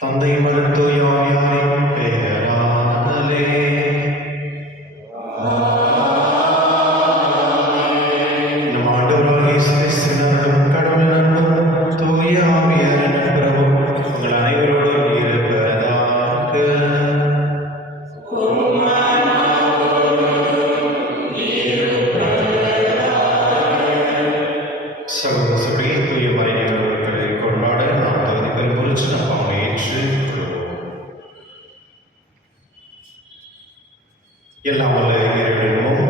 தந்தை மகன் தூய ஆவியாரின் பெயராலே நம் ஆண்டவராகிய இயேசு கிறிஸ்துவின் அருளும் கடவுளின் அன்பும் தூய ஆவியாரின் நட்புறவும் உங்கள் அனைவரோடும் இருப்பதாக. சகோதர சபையை தூய மறைநீரை கொண்டாட நாம் தகுதி பெறும் பொருள் நம் பங்கை ஏற்று எல்லாம் வல்ல இறைவனிடமும்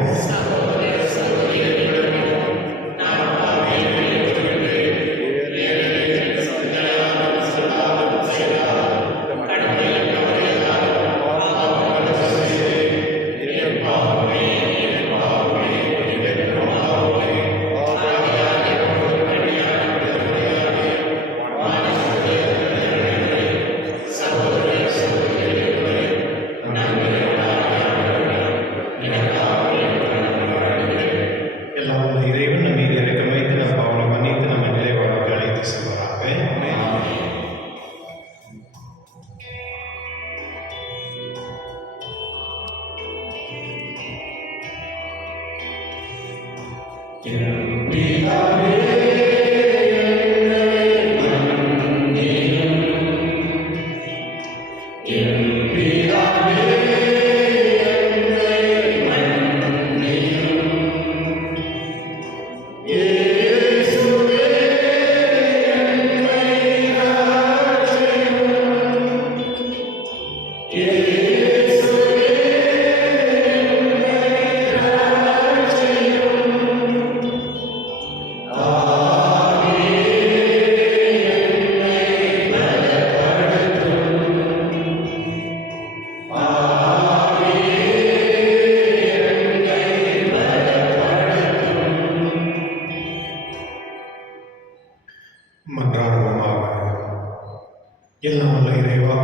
எல்லாம் வல்ல இறைவா,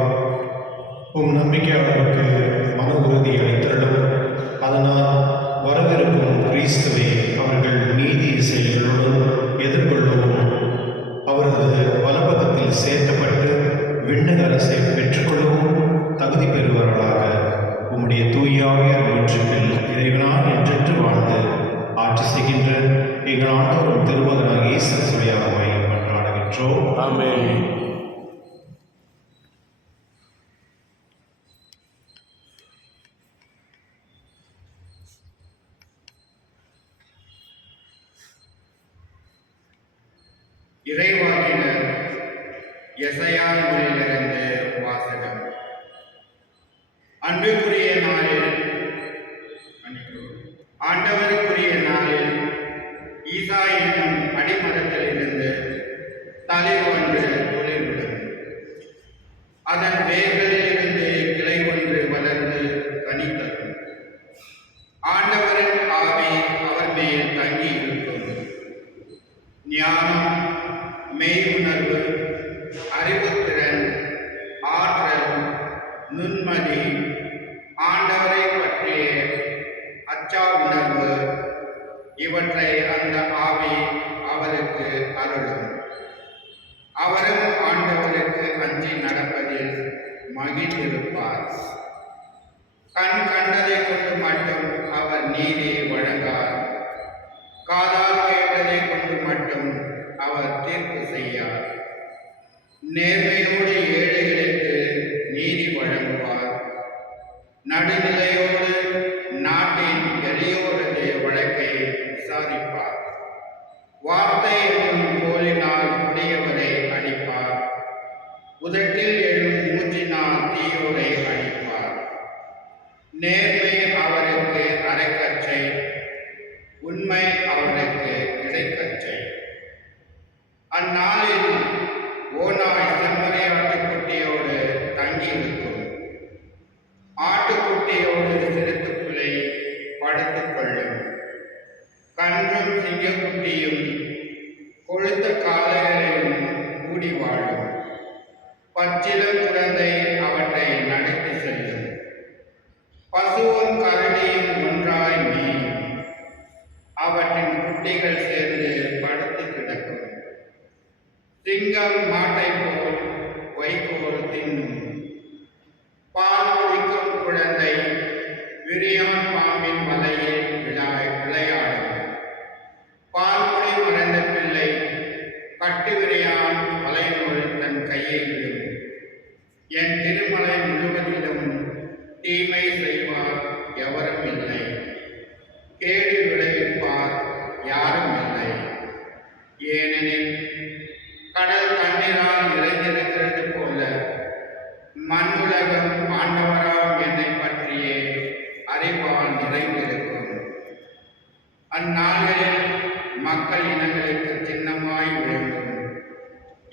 உம் நம்பிக்கையாளருக்கு மன உறுதி அளித்தருளும். அதனால் வரவிருக்கும் கிறிஸ்துவை அவர்கள் நீதி செயல்களுடன் எதிர்கொள்ளவும் அவரது வலப்பக்கத்தில் சேர்க்கப்பட்டு விண்ணக அரசை பெற்றுக்கொள்ளவும் தகுதி பெறுவார்களாக. உம்முடைய தூய ஆவியார் ஒன்றுகள் இறைவனால் என்றென்று வாழ்ந்து ஆட்சி செய்கின்ற எங்கள் ஆண்டவரும் திருமகனாக இயேசு கிறிஸ்துவின் மன்றாடுகின்றோம். ஆமென். இறைவாக்கினர் எசையா நூலிலிருந்து வாசகம். அன்புக்குரிய நாளில் ஆண்டவருக்குரிய நாளில் ஈசா என்னும் அடிமரத்திலிருந்து தளிர் ஒன்று துளிர்விடும். அதன் வேர்களிலிருந்து கிளை ஒன்று வளர்ந்து கனி தரும். ஆண்டவரின் ஆவி அவர் மேல் தங்கி இருக்கும். ஞானம், மெய்யுணர்வு, அறிவுத்திறன், ஆற்றல், நுண்மதி, ஆண்டவரை பற்றிய அச்சா உணர்வு இவற்றை அந்த ஆவி மகிழ்ந்திருப்பார். கண் கண்டதை கொண்டு மட்டும் அவர் நீதியை வழங்கார். காதால் கேட்டதை கொண்டு மட்டும் அவர் தீர்ப்பு செய்யார். நேர்மையோடு ஏழைகளுக்கு நீதி வழங்குவார். நடுநிலையோடு நாட்டின் எளியோரது வழக்கை விசாரிப்பார். வார்த்தை என்னும் கோலினால் உடையவரை அழிப்பார். உதட்டில் எழும் மூச்சினால் தீயோரை அழிப்பார். நேர்மை அவருக்கு அரைக்கச்சை, உண்மை அவருக்கு இடைக்கச்சை. அந்நாளில் ஓநாய் செம்மறியாட்டுக்குட்டியோடு தங்கியிருக்கும். ஆட்டுக்குட்டியோடு சிறுத்துக்குள்ளே படுத்துக் கொள்ளும். கன்றும் சிங்கக்குட்டியும் கொழுத்த காளைகளையும் கூடி வாழும். பச்சிலம் குழந்தை அவற்றை நடத்தி செல்லும். பசுவும் கரடியும் ஒன்றாய் மேயும். அவற்றின் குட்டிகள் சேர்ந்து படுத்து கிடக்கும். சிங்கம் மாட்டை போல் வைக்கோல் தின்னும். பால் குடிக்கும் குழந்தை விரியான் பாம்பின் வலையில் விளையாடும். பால்குடி மறைந்த பிள்ளை கட்டு விரியான் வலையினுள் தன் கையை விடும். என் திருமலை முழுவதிலும் தீமை செய்வார் எவரும் இல்லை. கேடு விளைவிப்பார் யாரும் இல்லை. ஏனெனில் கடல் தண்ணீரால் நிறைந்திருக்கிறது போல மண்ணுலகம் ஆண்டவராம் என்னை பற்றியே அறிவால் நிறைந்திருக்கும். அந்நாளில் மக்கள் இனங்களுக்கு சின்னமாய் விளங்கும்.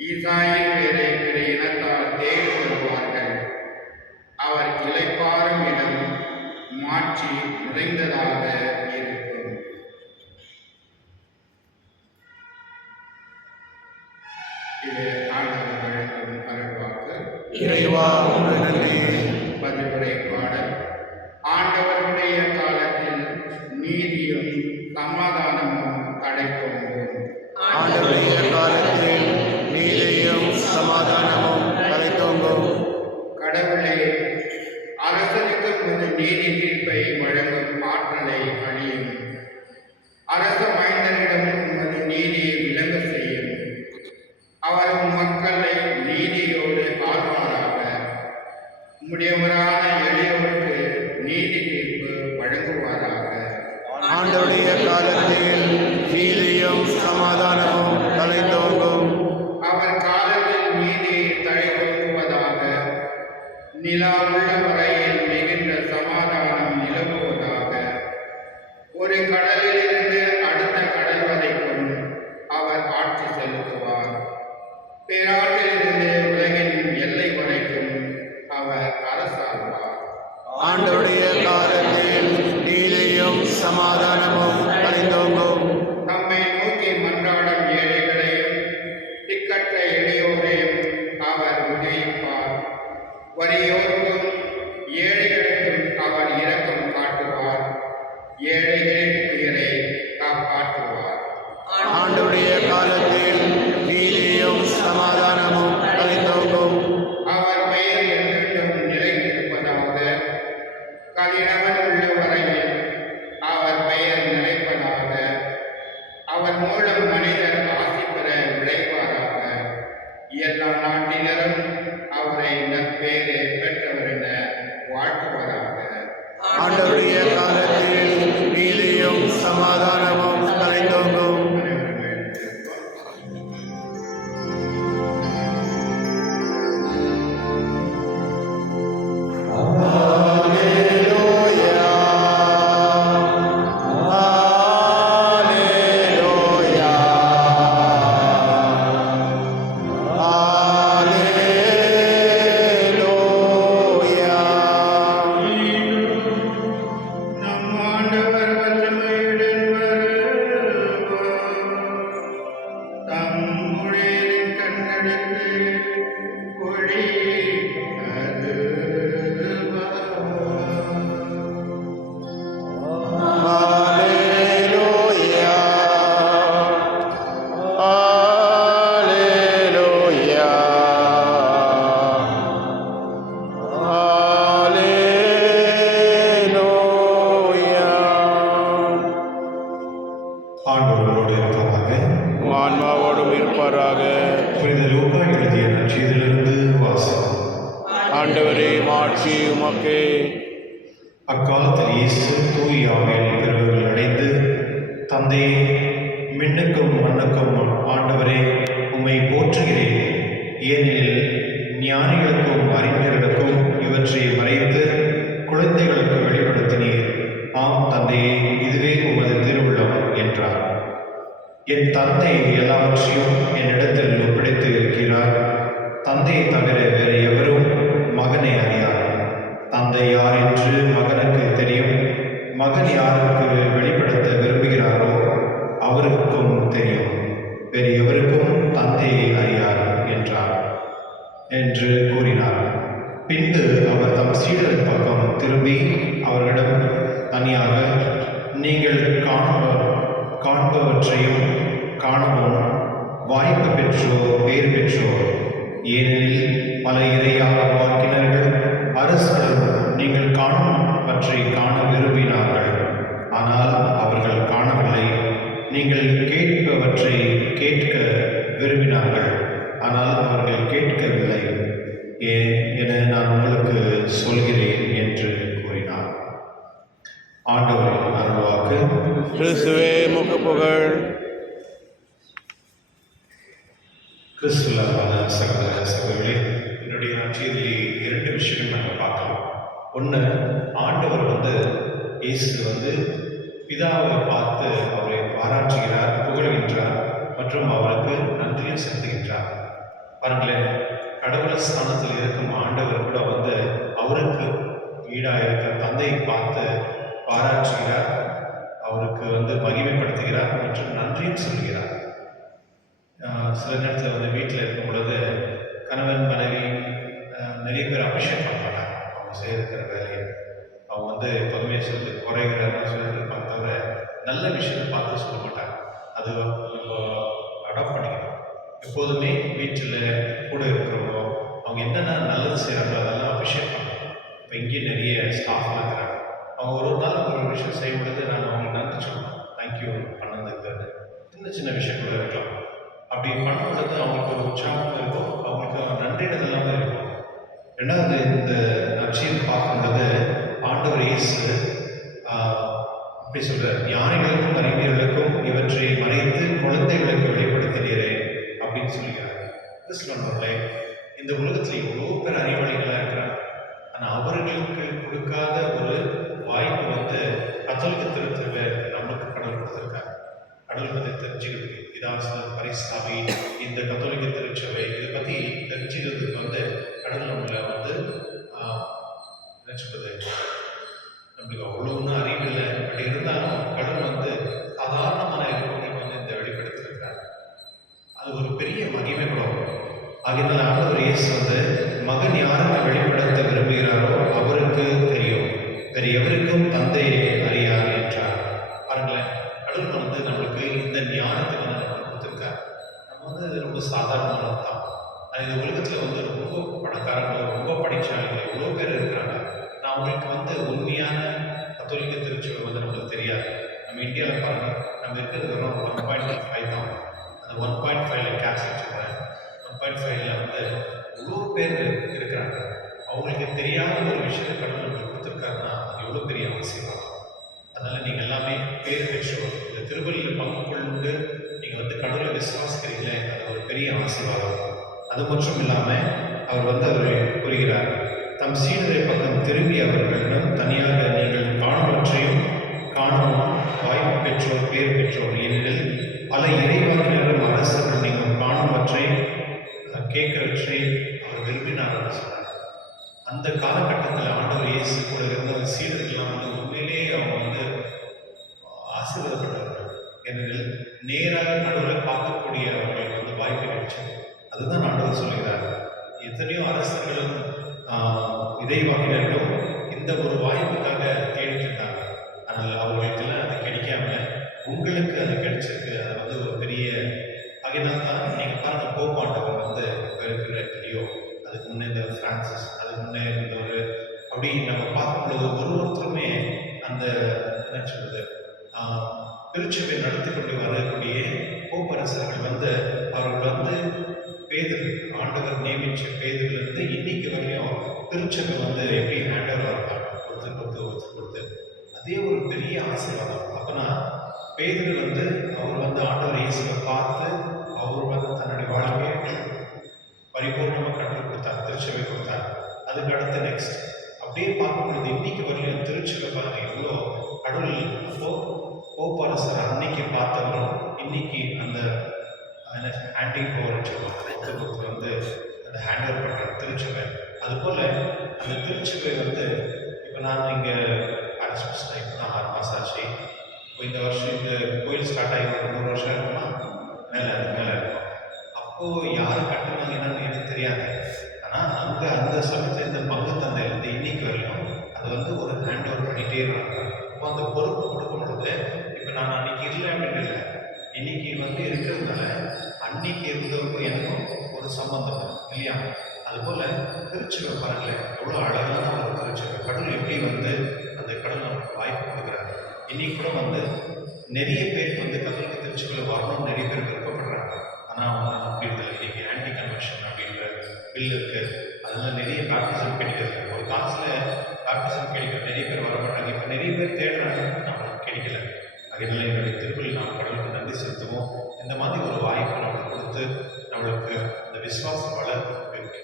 ஈசாயின் பேரை பிற இனத்தால் தேடி வருவார்கள். அவர் இளைப்பாறும் இடம் மாட்சி நிறைந்ததாக இருக்கும். இது ஆண்டவர் வழங்கும் அருள்வாக்கு. இறைவா உமக்கு நன்றி. பதிலுரை பாடல். ஆண்டவருடைய காலத்தில் நீதியும் சமாதானமும் தழைத்தோங்கும். ஆண்டவருடைய காலத்தில் நீதியும் சமாதானமும் தழைத்தோங்கும். கடவுளே, அரசனுக்கு ஒரு நீதி தீர்ப்பை வழங்கும் ஆற்றலை அழியும். அரச மைந்தனிடம் உமது நீதியை விளங்க செய்யும். அவர் மக்களை நீதியோடு ஆழ்வாராக. உம்முடையவரான எளியோருக்கு நீதி தீர்ப்பு வழங்குவாராக. ஆண்டவருடைய காலத்தில் நீதியும் சமாதானமும் தழைத்தோங்கும். அவர் காலத்தில் நீதி தழைத்தோங்குவதாக. நிலா உள்ள வரையில் மிகுந்த சமாதானம் நிலவுவதாக. ஒரு கடலிலிருந்து அடுத்த கடல் வரைக்கும் அவர் ஆட்சி செலுத்துவார். பேராற்றிலிருந்து உலகின் எல்லை வரைக்கும் அவர் அரசாழ்வார். ஆண்டவருடைய காலத்தில் நீதியும் சமாதானமும் தழைத்தோங்கும். நம்மை நோக்கி மன்றாடும் ஏழைகளையும் திக்கற்ற எளியோரையும் அவர் உதவிப்பார். வறியோருக்கும் ஏழைகளுக்கும் அவர் இரக்கம் காட்டுவார். ஏழைகளின் உயிரை காப்பாற்றுவார். ஆண்டவருடைய காலத்தில் நீதியும் சமாதானமும் தழைத்தோங்கும். அவர் பெயர் என்றென்றும் நிலைத்திருப்பதாக. கதிரவன் உள்ள வரையில் அவர் பெயர் நிலைப்பதாக. அவர் மூலம் மனிதர் ஆசி பெற விளைவாராக. எல்லா நாட்டினரும் அவரை நற்பெயரை பெற்றவர் என வாழ்த்துவராக. ஆண்டவருடைய காலத்தில் நீதியும் சமாதானமும் தழைத்தோங்கும். நம் ஆண்டவர் வல்லமையுடன் வர மாட்சி உமக்கே. அக்காலத்தில் இயேசு தூய் ஆவியில் பெருவர்கள் அடைந்து, தந்தையே, மின்னுக்கும் மண்ணுக்கும் ஆண்டவரே, உம்மை போற்றுகிறேன். ஏனெனில் ஞானிகளுக்கும் அறிஞர்களுக்கும் இவற்றை மறைத்து குழந்தைகளுக்கு வெளிப்படுத்தினீர். ஆம் தந்தையே, இதுவே உமது திருவுள்ளம் என்றார். என் தந்தை எல்லாவற்றையும் என்னிடத்தில் ஒப்படைத்து இருக்கிறார். தந்தையை தவிர வேறு எவரும் மகனை அறியார். தந்தை யார் என்று மகனுக்கு தெரியும். மகன் யாருக்கு வெளிப்படுத்த விரும்புகிறாரோ அவருக்கும் தெரியும். வேறு எவருக்கும் தந்தையை அறியார் என்றார் என்று கூறினார். பின்பு அவர் தம் சீடரின் பக்கம் திரும்பி அவர்களிடம் தனியாக, நீங்கள் காண்பவற்றையும் காணவும் வாய்ப்பு பெற்றோர் பேர் பெற்றோர். ஏனெனில் பல இறைவாக்கினர்கள் அரசர்களும் நீங்கள் காணும்பவற்றை காண விரும்பினார்கள், ஆனால் அவர்கள் காணவில்லை. நீங்கள் கேட்பவற்றை கேட்க விரும்பினார்கள், ஆனால் அவர்கள் கேட்கவில்லை என நான் உங்களுக்கு சொல்கிறேன் என்று கூறினார். ஆண்டவரின் அருள்வாக்கு. கிறிஸ்துவே உமக்கு புகழ். கிறிஸ்துவலான சகோதர சகோதரிகளே, என்னுடைய நற்செய்தியிலே 2 விஷயங்கள் நம்ம பார்க்கலாம். ஒன்று, ஆண்டவர் இயேசு பிதாவை பார்த்து அவரை பாராட்டுகிறார், புகழ்கின்றார் மற்றும் அவருக்கு நன்றியும் செலுத்துகின்றார். பாருங்களேன், கடவுள் ஸ்தானத்தில் இருக்கும் ஆண்டவர் கூட அவருக்கு ஈடாக இருக்கிற தந்தையை பார்த்து பாராட்டுகிறார், அவருக்கு மகிமைப்படுத்துகிறார் மற்றும் நன்றியும் சொல்கிறார். சில நேரத்தில் வீட்டில் இருக்கும் பொழுது கணவன் மனைவி நிறைய பேர் அபிஷேகம் பண்ண மாட்டாங்க. அவங்க செய்திருக்கிற வேலையை அவங்க எப்போதுமே குறைகிறான்னு சொல்லியிருப்பாங்க, தவிர நல்ல விஷயத்தை பார்த்து சொல்ல மாட்டாங்க. அது இப்போ அடாப்ட் பண்ணிக்கணும். எப்போதுமே வீட்டில் கூட இருக்கிறவங்க அவங்க என்னென்ன நல்லது செய்கிறாங்களோ அதெல்லாம் அபிஷேகம் பண்ணணும். இப்போ இங்கேயும் நிறைய ஸ்டாஃப் இருக்கிறாங்க. அவங்க ஒரு நாள் ஒரு விஷயம் செய்யும் பொழுது நான் அவங்களுக்கு நன்றி சொல்லணும், தேங்க்யூ பண்ணதுக்கு. சின்ன சின்ன விஷயம் கூட இருக்கலாம். அப்படி பண்ணும்பொழுது அவங்களுக்கு ஒரு உற்சாகமும் இருக்கும், அவங்களுக்கு நன்றியிடம் எல்லாமே இருக்கும். ரெண்டாவது, இந்த நற்செய்தி பார்க்கும் பொழுது ஆண்டவர் இயேசு அப்படி சொல்ற, ஞானிகளுக்கும் அறிஞர்களுக்கும் இவற்றை மறைத்து குழந்தைகளுக்கு வெளிப்படுத்தினீரே அப்படின்னு சொல்லுகிறார். கிறிஸ்துவர்களே, இந்த உலகத்தில் எவ்வளோ பேர் அறிவாளிகளாக இருக்கிறாங்க. ஆனால் அவர்களுக்கு கொடுக்காத ஒரு வாய்ப்பு கத்தோலிக்க திருச்சபையில் நம்மளுக்கு கடவுள் கொடுத்துருக்காரு. கடவுள் பற்றி தெரிஞ்சுக்கிறதுக்கு இதாசன் பரிசாவி இந்த கத்தோலிக்க திருச்சபை இதை பற்றி தெரிஞ்சுக்கிறதுக்கு கடவுள் நம்மளை என்ன சொல்றது, நம்மளுக்கு அவ்வளோ ஒன்றும் அறிவில்லை. பட் இருந்தாலும் கடவுள் சாதாரணமான இருக்கவங்களுக்கு இந்த வெளிப்படுத்திருக்கிறார். அது ஒரு பெரிய மகிமை கூட. ஆகையினால் ஆண்டவர் இயேசு மகன் யாருக்கு வெளிப்படுத்த விரும்புகிறாரோ அவருக்கு தெரியும், வேறு எவருக்கும் தந்தையை அறியார் என்றார். பாருங்களேன், கடவுள் நம்மளுக்கு இந்த ஞானத்தை நம்மளுக்கு கொடுத்துருக்கார். நம்ம ரொம்ப சாதாரணமானது தான். இந்த உலகத்தில் ரொம்ப பணக்காரங்க, ரொம்ப படித்தாங்க, எவ்வளோ பேர் இருக்கிறாங்க. நான் அவங்களுக்கு உண்மையான கத்தோலிக்க திருச்சபை நம்மளுக்கு தெரியாது. நம்ம இந்தியாவில் பாருங்கள், நம்ம இருக்கிறது வெறும் 1.5 தான். அந்த 1.5 கேஷ் வச்சுக்கிறேன். 1.5 இவ்வளோ பேர் இருக்கிறாங்க. அவங்களுக்கு தெரியாத ஒரு விஷயத்தை கடவுள் நம்மளுக்கு கொடுத்துருக்காருன்னா அது எவ்வளோ பெரிய அவசியம். அதனால் நீங்கள் எல்லாமே பேர் பெற்றோர். இந்த திருவள்ளியில் பங்கு கொண்டு நீங்கள் கடவுளை விசுவாசிக்கிறீங்களே, அது ஒரு பெரிய ஆசீர்வாதம். அது மட்டும் இல்லாமல் அவர் அவரை கூறுகிறார், தம் சீடரை பக்கம் திரும்பி அவர்களிடம் தனியாக, நீங்கள் காணுவற்றையும் காணவும் வாய்ப்பு பெற்றோர் பேர் பெற்றோர். ஏனெனில் பல இறைவாக்கினரும் அரசர்கள் நீங்கள் காணுவற்றை கேட்கிறவற்றை அவர் விரும்பினார் சொன்னார். அந்த காலகட்டத்தில் ஆண்டவர் இயேசு கூட இருந்த சீடர்கள்லாம் உண்மையிலேயே அவங்க ஆசீர்வாதப்பட்டார்கள். ஏனெனில் நேராக கடவுளை பார்க்கக்கூடிய அவர்களுக்கு வாய்ப்பு கிடைச்சது. அதுதான் ஆண்டவர் சொல்கிறார். எத்தனையோ அரசர்களும் இறைவாக்கினர்களும் இந்த ஒரு வாய்ப்புக்காக தேடிட்டு இருந்தாங்க. ஆனால் அவர்களுக்கெல்லாம் அது கிடைக்காம உங்களுக்கு அது கிடைச்சிருக்கு. அது ஒரு பெரிய ஆகையினால் தான் நீங்கள் பாருங்கள், போப்பாண்டவர் இருக்கிற எத்தனையோ, அதுக்கு முன்னே இந்த பிரான்சிஸ், அதுக்கு முன்னே இந்த ஒரு அப்படி நம்ம பார்க்கும்பொழுது ஒருத்தருமே அந்த என்ன சொல்றது திருச்சபை நடத்தி கொண்டு வரக்கூடிய போப்பரசர்கள் அவர்கள் பேதர், ஆண்டவர் நியமித்த பேதர்லேருந்து இன்னைக்கு வரையும் திருச்சபை வந்து எப்படி ஹேண்ட் ஓவர் இருக்காங்க ஒருத்தர் கொடுத்து அதே ஒரு பெரிய ஆசீர்வாதம். அப்போனா பேதுரு வந்து அவர் வந்து ஆண்டவர் இயேசுவை பார்த்து அவர் வந்து தன்னுடைய வாழ்க்கையை பரிபூர்ணமாக கற்றுக் கொடுத்தார், திருச்சபை கொடுத்தார். அதுக்கு அடுத்து நெக்ஸ்ட் அப்படியே பார்க்கும்பொழுது இன்னைக்கு வரையும் திருச்சபை பாருங்க எவ்வளோ கடவுள். அப்போ போப்பாரசர் அன்னைக்கு பார்த்தவரும் இன்னைக்கு அந்த ஹேண்டிங் ஓவர்னு சொல்லுவாங்க, ஒருத்தர் வந்து அந்த ஹேண்ட் ஓவர் பண்ணுற திருச்சபை. அதுபோல் அந்த திருச்சபை வந்து இப்போ நான் இங்கே ஆரம்பிச்சிட்டேன், இப்போ தான் 6 மாதம் ஆச்சு. இப்போ இந்த வருஷம் இந்த கோயில் ஸ்டார்ட் ஆகி ஒரு 3 வருஷம் இருக்குமா, மேலே இருக்கும். அப்போது யார் கட்டுனாங்க என்னன்னு எனக்கு தெரியாது. ஆனால் அங்கே அந்த சமயத்தில் இந்த பங்கு தந்தையிலேருந்து இன்னைக்கு வரையும் அது வந்து ஒரு ஹேண்ட் ஓவர் பண்ணிகிட்டே இருக்காங்க. அப்போ அந்த பொறுப்பு கொடுக்கும் பொழுது இப்போ நான் அன்னைக்கு இல்லை அப்படின்னு இல்லை, இன்னைக்கு வந்து இருக்கிறதுனால அன்னைக்கு இருந்தவருக்கும் எனக்கும் ஒரு சம்பந்தம் இல்லையா. அதுபோல் திருச்சபை பாருங்களேன் எவ்வளோ அழகான ஒரு திருச்சபை. கடவுள் எப்படி வந்து அந்த கடவுள் நமக்கு வாய்ப்பு கொடுக்குறாரு. இன்னைக்கு கூட வந்து நிறைய பேருக்கு வந்து கத்தோலிக்க திருச்சபையில் வரணும்னு நிறைய பேர் விருப்பப்படுறாங்க. ஆனால் அவங்க அப்படி இல்லை. இன்னைக்கு ஆன்டி கன்வென்ஷன் அப்படின்ற பில் இருக்கு, அதெல்லாம் நிறைய பேப்டிசம் கிடைக்கிறது. ஒரு காலத்தில் பேப்டிசம் கிடைக்கிற நிறைய பேர் வரமாட்டாங்க, இப்போ நிறைய பேர் தேடுறாங்க, நம்மளுக்கு கிடைக்கல. அதனால என்னுடைய திருப்பலி நாம் கடவுளுக்கு நன்றி செலுத்துவோம். இந்த மாதிரி ஒரு வாய்ப்பு நம்மளுக்கு கொடுத்து நம்மளுக்கு அந்த விசுவாசம் வளர்த்து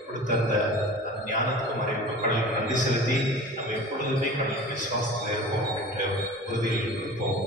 கொடுத்த அந்த ஞானத்துக்கும் அறிவுக்கும் கடவுளுக்கு நன்றி செலுத்தி நம்ம எப்பொழுதுமே கடவுளுக்கு விசுவாசத்தில் இருப்போம் அப்படின்ற உறுதியில் இருப்போம்.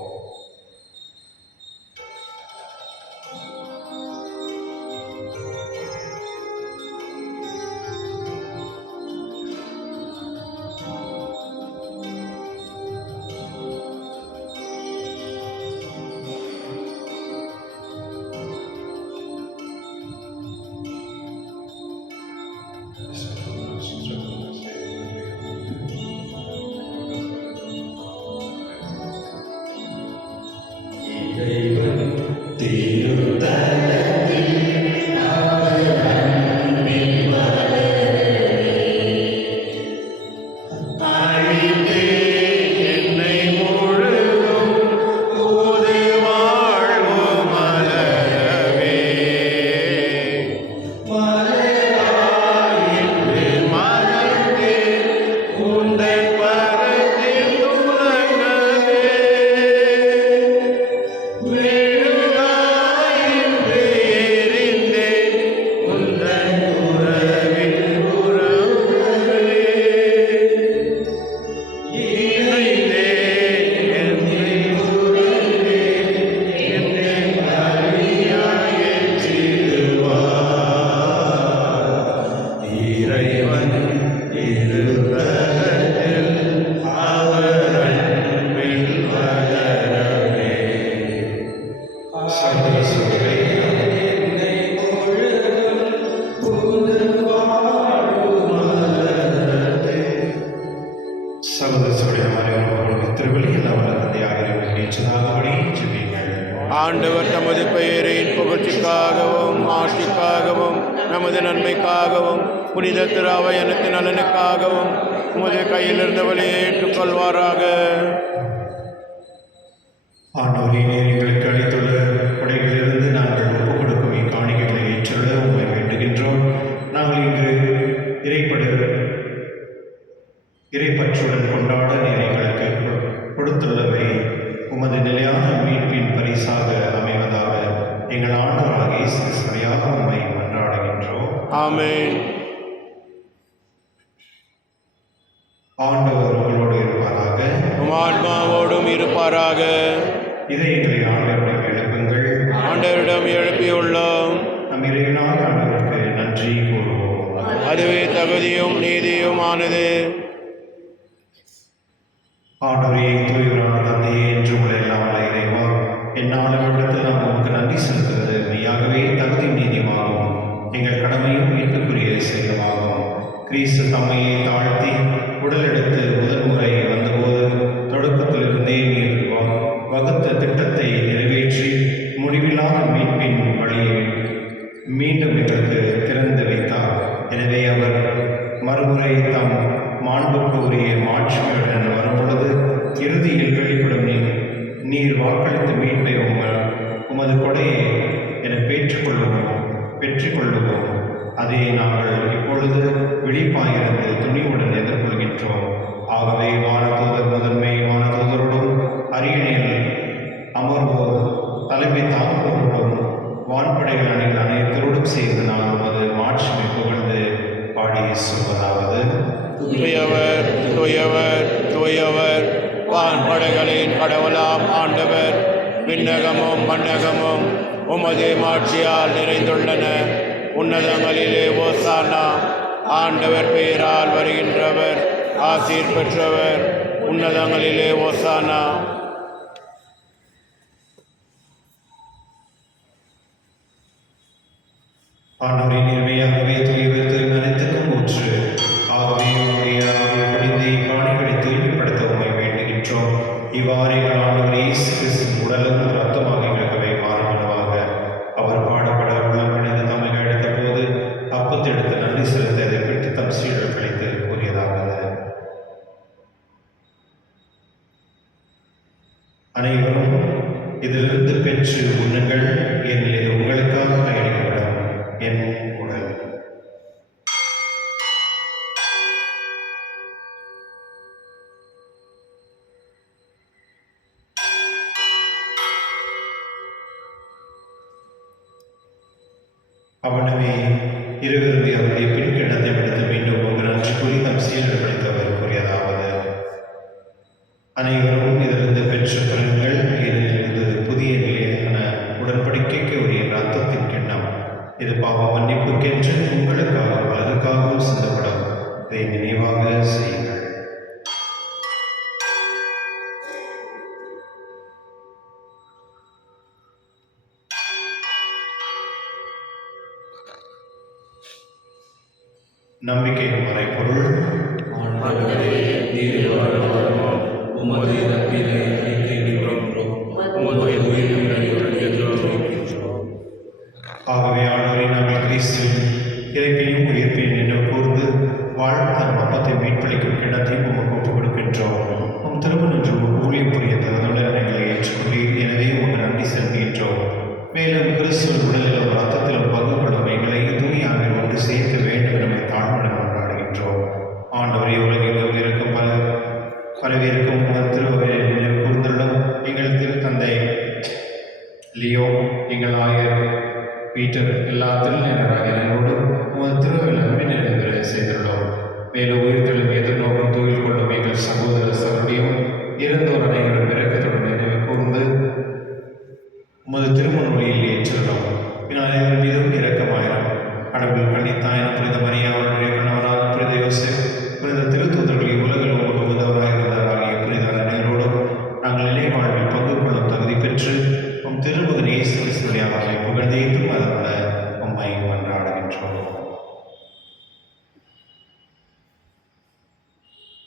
ஆண்டவர் தமது பெயரின் புகழ்ச்சிக்காகவும் ஆட்சிக்காகவும் நமது நன்மைக்காகவும் புனித திருஅவையனத்தின் நலனுக்காகவும் உமது கையிலிருந்து வழியை ஏற்றுக்கொள்வாராக. ஆண்டவரே, நீர் எங்களுக்கு அளித்துள்ள கொடைகளிலிருந்து நாங்கள் ஒப்புக் கொடுக்கும் இக்காணிக்கைகளை ஏற்றுள்ள உண்மை வேண்டுகின்றோம். நாங்கள் இங்கு இறைப்பற்றுடன் கொண்டாட நீர் எங்களுக்கு கொடுத்துள்ளவை உமது நிலையான மீட்பின் பரிசாக அமைவதாக எங்கள் ஆண்டவராக இயேசு கிறிஸ்துவியாக உம்மை கொண்டாடுகின்றோம். ஆமென். ஆண்டவர் உங்களோடு இருப்பாராக, உம் ஆன்மாவோடும் இருப்பாராக. இதை எங்களை ஆண்டவரிடம் எழுப்புங்கள். ஆண்டவரிடம் எழுப்பியுள்ளோம். நம் இறைவனாக ஆண்டவருக்கு நன்றி கூறுவோம். அதுவே தகுதியும் நீதியுமானது. ஆண்டவரே, தூயவரான தந்தையே, என்று உள்ள எல்லாம் வல்ல இறைவா, என்னாலும் இடத்தில் நாம் உங்களுக்கு நன்றி செலுத்துவது மெய்யாகவே தகுதியும் நீதியுமாகும், எங்கள் கடமையும் மீட்புக்குரிய செயலுமாகும். கிறிஸ்து தம்மையை தாழ்த்தி உடல் எடுத்து முதல் முறை வந்தபோது தொடக்கத்திலிருந்தே நீர் வகுத்த திட்டத்தை நிறைவேற்றி முடிவில்லாத மீட்பின் வழியை மீண்டும் எங்களுக்கு திறந்து வைத்தார். எனவே அவர் மறுமுறை தம் மாண்புக்கு உரிய மாட்சியுடன் வரும்பொழுது இறுதியில் வெளிப்படும் நீர் வாக்களித்த மீட்பை உமது கொடையை என பெற்றுக்கொள்ளுவோம். அதை நாங்கள் இப்பொழுது விழிப்பாயிருந்து துணிவுடன் எதிர்கொள்கின்றோம். ஆகவே வானதூதர் முதன்மை வானதூதரோடும் அரியணையில் அமர்வோர் தலைமை தாங்குவோரோடும் வான்படைகள் அணிகள் அனைத்தரோடும் சேர்ந்து நான் உமது மாட்சிமை புகழ்ந்து பாடி சொல்வதாவது: தூயவர் தூயவர் தூயவர், வான்படைகளின் கடவுளாம் ஆண்டவர், விண்ணகமும் மண்ணகமும் உமது மாட்சியால் நிறைந்துள்ளன. உன்னதங்களிலே ஓசானா. ஆண்டவர் பெயரால் வருகின்றவர் ஆசீர் பெற்றவர். உன்னதங்களிலே ஓசானா. ஆண்டவரை நேர்மையாகவே தூய்வர் தூய்மனத்துக்கும் ஊற்று. ஆகவே உம்முடைய படிந்தை காணிகளை தூய்மைப்படுத்த உம்மை வேண்டுகின்றோம். இவ்வாறு எங்கள் ஆண்டவர் இயேசு கிறிஸ்துவின் உடலும் இரத்தமாக எங்களுக்கு மாறுவனவாக. அவர் பாடுபட உள்ளம் கணிந்து தம்மை அழைத்த போது அப்பத்தெடுத்து நன்றி செலுத்த அதை பெற்று தம் சீடர் கழித்து கூறியதாவது: அனைவரும் இதிலிருந்து பெற்று உண்ணுங்கள், ஏனெனில் இது உங்களுக்காக கையளிக்கப்படும் என் உடல். அவனவே இருவிருந்தி அவருடைய பின் கிண்ணத்தை விடுத்து மீண்டும் ஒரு நன்றி கூறி தம் சீடர் படித்தவர் கூறியதாவது: அனைவரும் இதிலிருந்து பெற்று கொள்ளுங்கள், ஏனெனில் இது புதிய நிலையான உடன்படிக்கைக்கு உரிய இரத்தத்தின் கிண்ணம். இது பாவ மன்னிப்புக்கென்று உங்களுக்காக பலருக்காகவும் சிந்தப்படும். இதை நினைவாக செய்யுங்கள். நம்பிக்கையின் மறைபொருள்: ஆண்டவரே, நீர் வாழ்வாரோ, உமது இறப்பினை அறிக்கையிடுகிறோம், உமது உயிர்ப்பினை உரைக்கின்றோம். ஆகவே ஆண்டவரை நாங்கள் கிறிஸ்துவின் இறப்பையும் உயிர்ப்பையும் நினைவு கூர்ந்து வாழ்த்தரும் அப்பத்தை மீட்பளிக்கும் கிண்ணத்தையும் உமக்கு ஒப்புக் கொடுக்கின்றோம். உம் திருமணன்று ஊழியம் புரிய தகுந்துள்ள எங்களை ஏற்றுக்கொண்டீர். எனவே உமக்கு நன்றி செலுத்துகின்றோம். மேலும் கிறிஸ்துவின் உடலிலும் ரத்தத்திலும் பங்கு கொள்ளும் எங்களை தூயாக ஒன்று சேர்க்க வேண்டும் என தாழ்வுடன் கொண்டாடுகின்றோம். ஆண்டவரை உலகெங்கும் இருக்கும் பரவியிருக்கும் திருவகையை நினைவு கூர்ந்துள்ளோம். எங்கள் திருத்தந்தை லியோ, எங்கள் ஆயர் பீட்டர், எல்லா திருநிலராகியோடு உமது திருவையில் அன்பின் நிறைவேற செய்துள்ளோம். மேலும் உயிர்த்தெழும் எதிர்நோக்கும் தூயில் கொள்ளும் எங்கள் சகோதர சகோதரியும் இறந்தோர் அனைவரும் இறக்கத்துடன் நினைவு கூர்ந்து உமது திருமணொழியில் ஏற்றுள்ளோம். அனைவர் மீதும் இரக்கமாயிரம். கடவுள் கண்ணித்தாயிரம் புனித மரியா, அவருடைய கணவரான புனித யோசேப், புனித திருத்தூதர்களை உலகில் உமக்கு உதவராக இருந்தார் ஆகிய புனித அனைவரோடும் நாங்கள் நிலை வாழ்வில் பங்கு கொள்ளும் தகுதி பெற்று உம் திருமகன் இயேசு கிறிஸ்துவின் அவர்களை புகழ்ந்தேத்தும் அதனுள்ள உம்மை மன்றாடுகின்றோம்.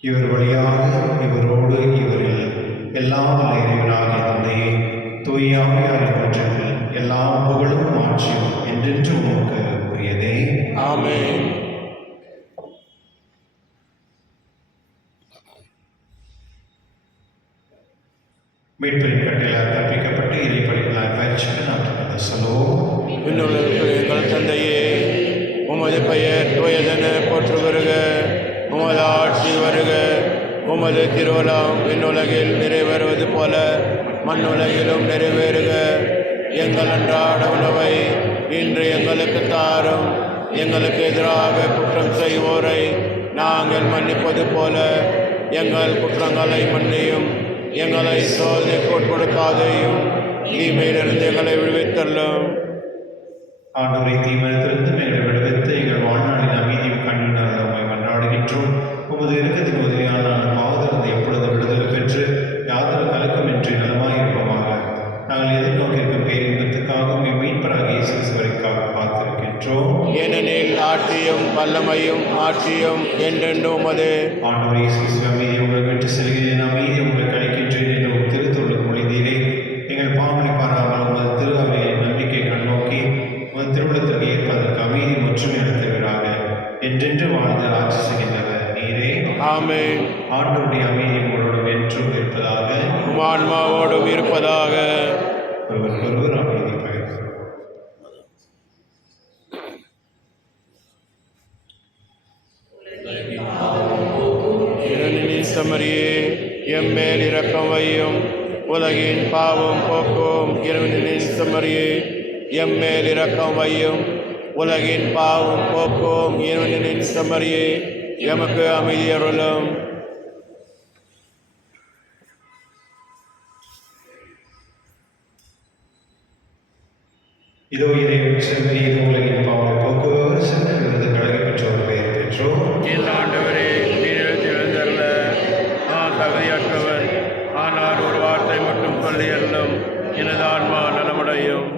இவர் வழியாக இவரோடு இவரில் எல்லாம் இறைவனாகிய தந்தையே, தூயாமையாரின் ஒன்றில் எல்லாம் புகழும் ஆட்சியும் என்றென்று உமக்கு உரியதே. ஆமென். மீட்பரின் கட்டிலால் கற்பிக்கப்பட்டு இறைப்படிகளால் பயிற்சிக்கு நாம் தொடர்ந்து சொல்லுவோம். விண்ணுலகில் எங்கள் தந்தையே, உமது பெயர் தூயதென போற்று வருக. உமது ஆட்சி வருக. உமது திருவுளம் விண்ணுலகில் நிறைவேறுவது போல மண்ணுலகிலும் நிறைவேறுக. எங்கள் அன்றாட உணவை இன்று எங்களுக்கு தாரும். எங்களுக்கு எதிராக குற்றம் செய்வோரை நாங்கள் மன்னிப்பது போல எங்கள் குற்றங்களை மன்னியும். எங்களை சோதனைக்கு உட்படுத்தாதேயும், தீமையிலிருந்து எங்களை விடுவித்தள்ளும். ஆண்டவரை தீமையிலிருந்து எங்களை விடுவித்து எங்கள் வாழ்நாளின் அமைதியும் கண்ணினால் நம்மை மன்றாடுகின்றோம். உமது இறக்கத்தின் உதவியால் நாங்கள் பாவத்திலிருந்து எப்பொழுது விடுதலை பெற்று யாதொரு கலக்கமின்றி நலமாயிருப்போமாக. நாங்கள் எதிர்நோக்கியிருக்கும் பேரின்பத்துக்காகவும் மீட்பராக இயேசு கிறிஸ்துவிற்காக பார்த்திருக்கின்றோம். ஏனெனில் ஆட்சியும் வல்லமையும் ஆட்சியும் என்றென்றும் உமது. ஆண்டவரை இயேசு கிறிஸ்துவின் அமைதியை உங்களுக்கு விட்டு செல்கிறேன், அமைதியை உங்களுக்கு அளிக்கின்றேன் என்று ஒரு திருத்தொழுக்கு மொழிந்தீரே. எங்கள் பாவனை பாராமல் உமது திரு அவையை நம்பிக்கை கண்ணோக்கி உமது திருவிழத்திற்கு ஏற்பதற்கு அமைதி ஒற்றுமை நடத்துகிறாக. என்றென்று வாழ்ந்து ஆட்சி செய்கின்றவர் நீரே. ஆமென். ஆண்டவருடைய அமைதி உங்களோடும் என்றும் இருப்பதாக. உம் ஆன்மாவோடும் இருப்பதாக. ஒருவர் அமைதி பகிர்ந்து. இறைவனின் செம்மறியே எம்மேல் இரக்கம் வையும் உலகின் பாவம் போக்கும் இறைவனின் செம்மறியே எம்மேல் இரக்கம் வையும் உலகின் பாவம் போக்கும் இறைவனின் செம்மறியே எமக்கு அமைதி அருளும். இதோ இறைவன் செம்மறி, இது உலகின் பாவம் போக்குபவர், சென்று விருது கழகி பெற்றோர் பெயர் பெற்றோர். என் ஆண்டவரே, நீர் எழுந்தருள நான் தகுதியற்றவன், ஆனால் ஒரு வார்த்தை மட்டும் சொல்லி அருளும், எனது ஆன்மா நலமடையும்.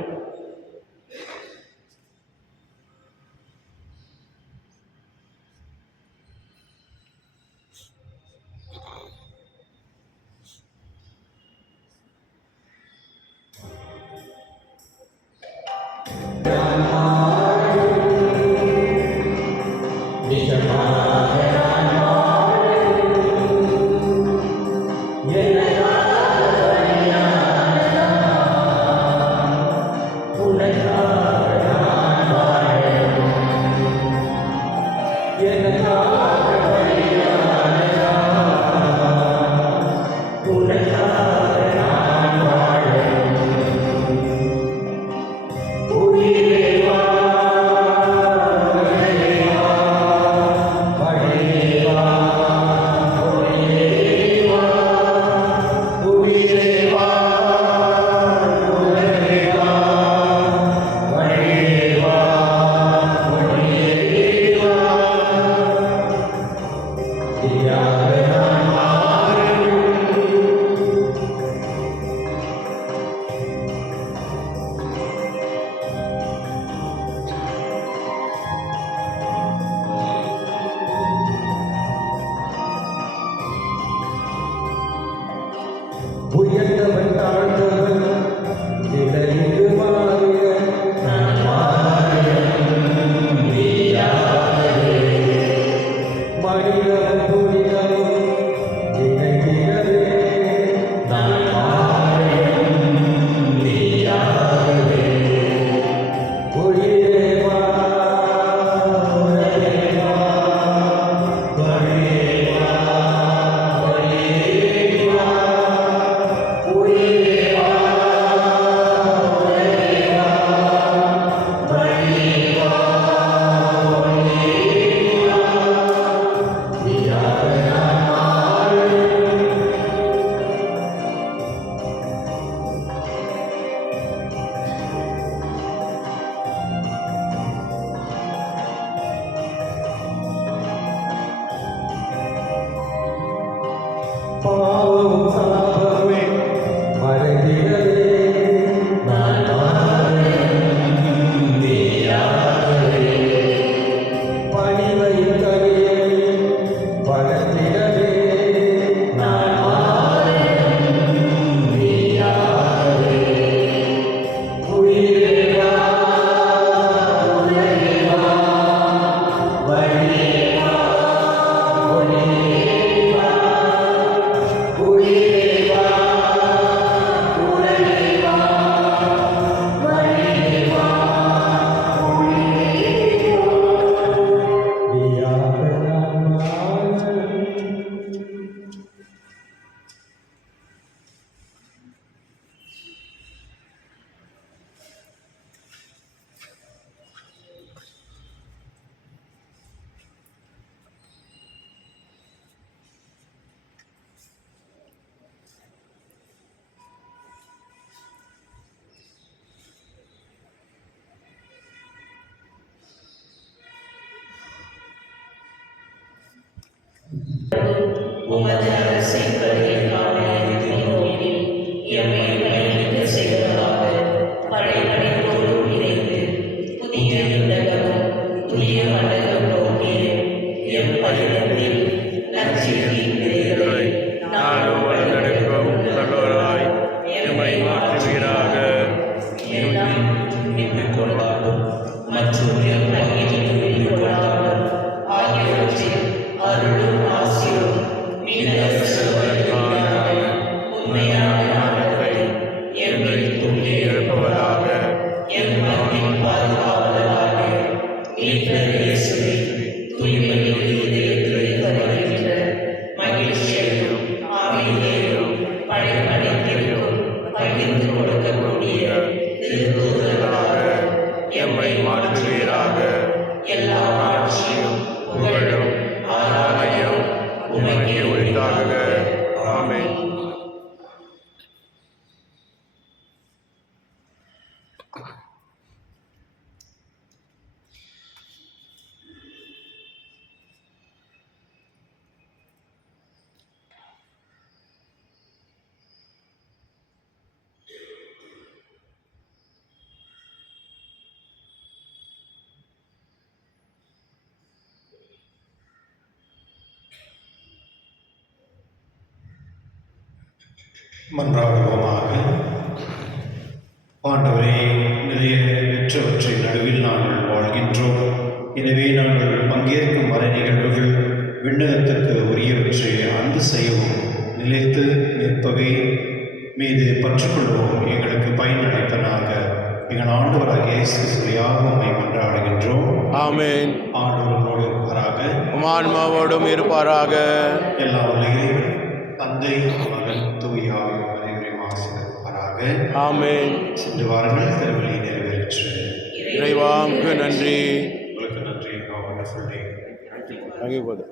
உமது அரசின் வருகைக்கான எதிர்நோக்கில் எம்மை பயணிக்க செய்வதாக படைப்படைப்போடு இணைந்து புதிய விண்ணகமும் புதிய மண்டலம் நோக்கிய எம் பயணத்தில் நற்செய்தியின் விதைகளை நானும் வளர்ந்தெடுக்கும் நல்லோராய் எம்மை மாற்றுவீராக. கொண்டாடும் மற்றும் எம் பங்கில் கொண்டாடும் ஆகியவற்றில் அருளும் ஆசியும் உண்மையான நாடகத்தை எங்கள் துணி எழுப்புவதாக. எம் மண்ணின் பாதுகாவலராக மீட்பர் இயேசுவை தூய்மையுடைய இதயங்களை மன்றாடுவோமாக. ஆண்டவரே, நிலையற்றவற்றின் நடுவில் நாங்கள் வாழ்கின்றோம். எனவே நாங்கள் பங்கேற்கும் மறை நிகழ்வுகள் விண்ணகத்திற்கு உரியவற்றை அன்பு செய்யவும் நிலைத்து நிற்பவே மீது பற்றுக்கொள்வோம் எங்களுக்கு பயனளிப்பனாக எங்கள் ஆண்டவராக இயேசு கிறிஸ்துவியாக உம்மை மன்றாடுகின்றோம். ஆமென். ஆண்டவரோடு இருப்பாராக, உமான்மாவோடும் இருப்பாராக. எல்லா வழியிலும் தந்தை, மகன், தூய ஆவியானவரின் ஆசீர்வதிப்பாராக. ஆமென். சென்று வாருங்கள், திருவழியை நிறைவேற்று. இறைவாவுக்கு நன்றி. உங்களுக்கு நன்றி. Have a wonderful day. ஆகிய போது